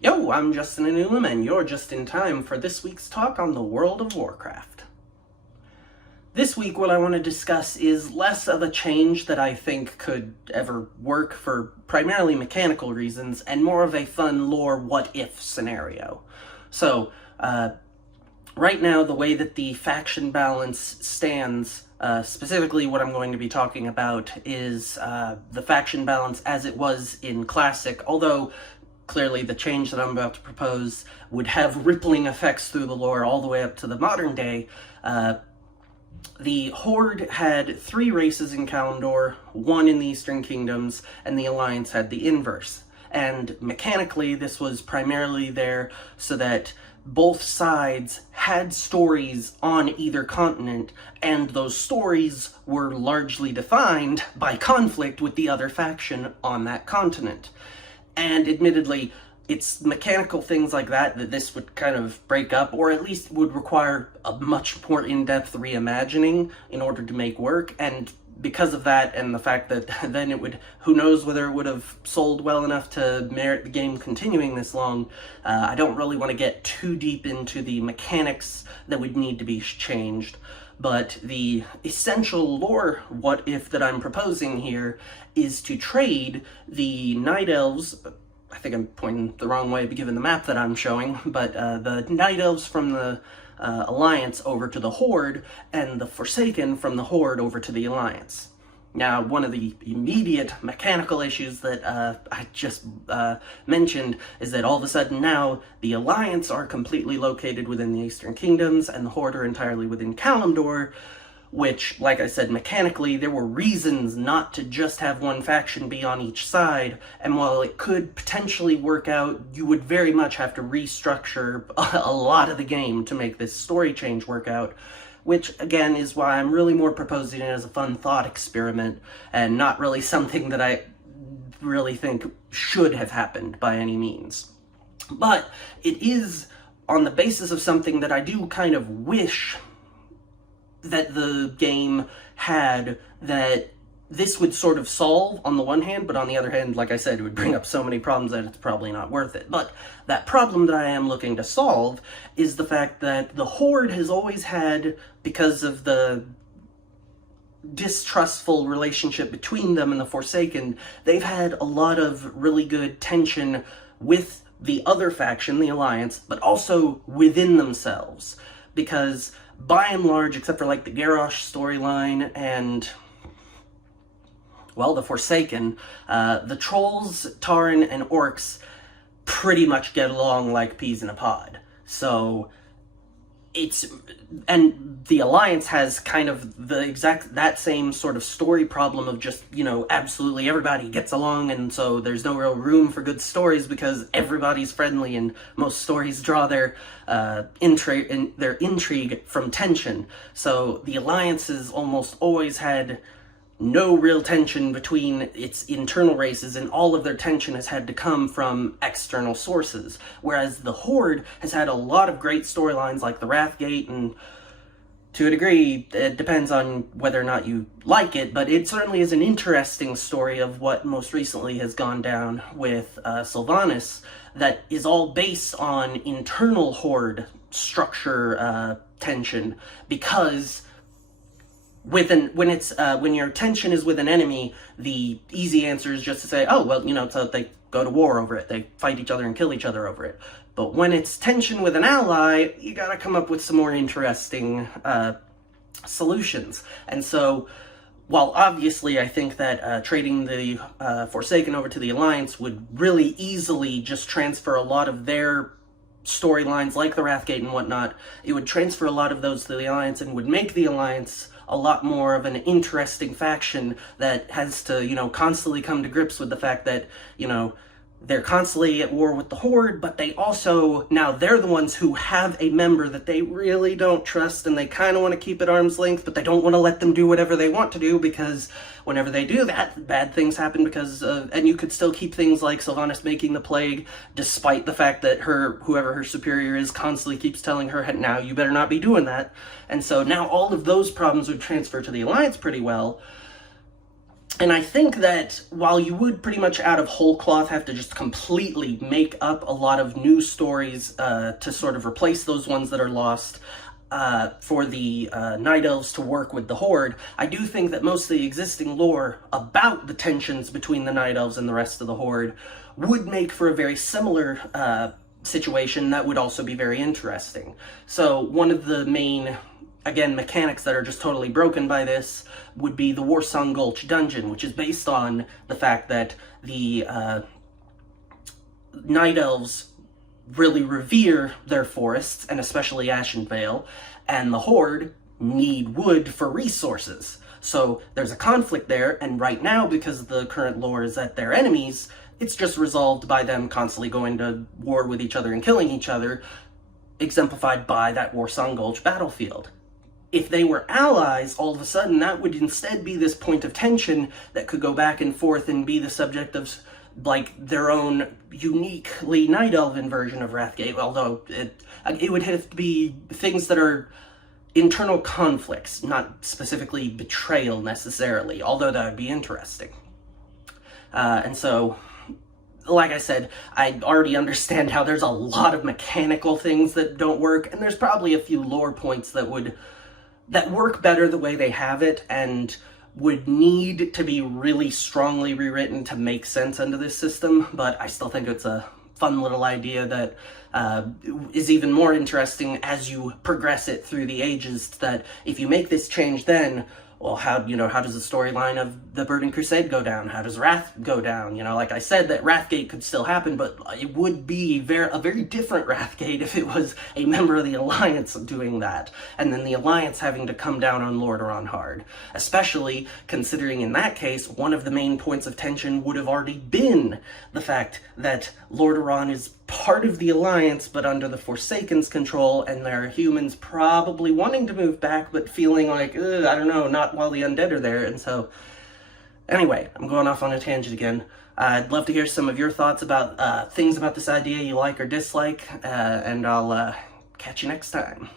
Yo, I'm Justin Anulum, and you're just in time for this week's talk on the World of Warcraft. This week, what I want to discuss is less of a change that I think could ever work for primarily mechanical reasons, and more of a fun lore what-if scenario. So, right now, the way that the faction balance stands, specifically what I'm going to be talking about is the faction balance as it was in Classic, although clearly the change that I'm about to propose would have rippling effects through the lore all the way up to the modern day. The Horde had 3 races in Kalimdor, 1 in the Eastern Kingdoms, and the Alliance had the inverse. And mechanically, this was primarily there so that both sides had stories on either continent, and those stories were largely defined by conflict with the other faction on that continent. And admittedly, it's mechanical things like that this would kind of break up, or at least would require a much more in-depth reimagining in order to make work. And because of that, and the fact that then it would, who knows whether it would have sold well enough to merit the game continuing this long, I don't really want to get too deep into the mechanics that would need to be changed. But the essential lore what-if that I'm proposing here is to trade the Night Elves, I think I'm pointing the wrong way given the map that I'm showing, but the Night Elves from the Alliance over to the Horde, and the Forsaken from the Horde over to the Alliance. Now, one of the immediate mechanical issues that I just mentioned is that all of a sudden now the Alliance are completely located within the Eastern Kingdoms and the Horde are entirely within Kalimdor, which, like I said, mechanically there were reasons not to just have one faction be on each side, and while it could potentially work out, you would very much have to restructure a lot of the game to make this story change work out. Which, again, is why I'm really more proposing it as a fun thought experiment, and not really something that I really think should have happened by any means. But it is on the basis of something that I do kind of wish that the game had, that this would sort of solve on the one hand, but on the other hand, like I said, it would bring up so many problems that it's probably not worth it. But that problem that I am looking to solve is the fact that the Horde has always had, because of the distrustful relationship between them and the Forsaken, they've had a lot of really good tension with the other faction, the Alliance, but also within themselves. Because by and large, except for like the Garrosh storyline and, well, the Forsaken, the Trolls, Tauren, and Orcs pretty much get along like peas in a pod. So and the Alliance has kind of that same sort of story problem of just, absolutely everybody gets along, and so there's no real room for good stories because everybody's friendly, and most stories draw their intrigue from tension. So the Alliance has almost always had no real tension between its internal races, and all of their tension has had to come from external sources. Whereas the Horde has had a lot of great storylines like the Wrathgate, and to a degree, it depends on whether or not you like it, but it certainly is an interesting story of what most recently has gone down with Sylvanas that is all based on internal Horde structure tension, because when your tension is with an enemy, the easy answer is just to say, oh, well, so they go to war over it. They fight each other and kill each other over it. But when it's tension with an ally, you gotta come up with some more interesting solutions. And so, while obviously I think that trading the Forsaken over to the Alliance would really easily just transfer a lot of their storylines, like the Wrathgate and whatnot, it would transfer a lot of those to the Alliance and would make the Alliance a lot more of an interesting faction that has to, constantly come to grips with the fact that, they're constantly at war with the Horde, but they also, now they're the ones who have a member that they really don't trust, and they kind of want to keep at arm's length, but they don't want to let them do whatever they want to do, because whenever they do that, bad things happen because and you could still keep things like Sylvanas making the plague, despite the fact that whoever her superior is constantly keeps telling her, now you better not be doing that. And so now all of those problems would transfer to the Alliance pretty well. And I think that while you would pretty much out of whole cloth have to just completely make up a lot of new stories to sort of replace those ones that are lost, for the Night Elves to work with the Horde, I do think that most of the existing lore about the tensions between the Night Elves and the rest of the Horde would make for a very similar situation that would also be very interesting. So one of the main, again, mechanics that are just totally broken by this would be the Warsong Gulch dungeon, which is based on the fact that the Night Elves really revere their forests, and especially Ashenvale, and the Horde need wood for resources. So there's a conflict there, and right now, because the current lore is that they're enemies, it's just resolved by them constantly going to war with each other and killing each other, exemplified by that Warsong Gulch battlefield. If they were allies, all of a sudden that would instead be this point of tension that could go back and forth and be the subject of like their own uniquely Night Elven version of Wrathgate, although it would have to be things that are internal conflicts, not specifically betrayal necessarily, although that would be interesting. And so, like I said, I already understand how there's a lot of mechanical things that don't work, and there's probably a few lore points that work better the way they have it, and would need to be really strongly rewritten to make sense under this system, but I still think it's a fun little idea that is even more interesting as you progress it through the ages, that if you make this change then, well, how does the storyline of the Burning Crusade go down? How does Wrath go down? Like I said, that Wrathgate could still happen, but it would be a very different Wrathgate if it was a member of the Alliance doing that, and then the Alliance having to come down on Lordaeron hard. Especially considering in that case, one of the main points of tension would have already been the fact that Lordaeron is part of the Alliance, but under the Forsaken's control, and there are humans probably wanting to move back, but feeling like, I don't know, not while the undead are there. And so, anyway, I'm going off on a tangent again. I'd love to hear some of your thoughts about things about this idea you like or dislike, and I'll catch you next time.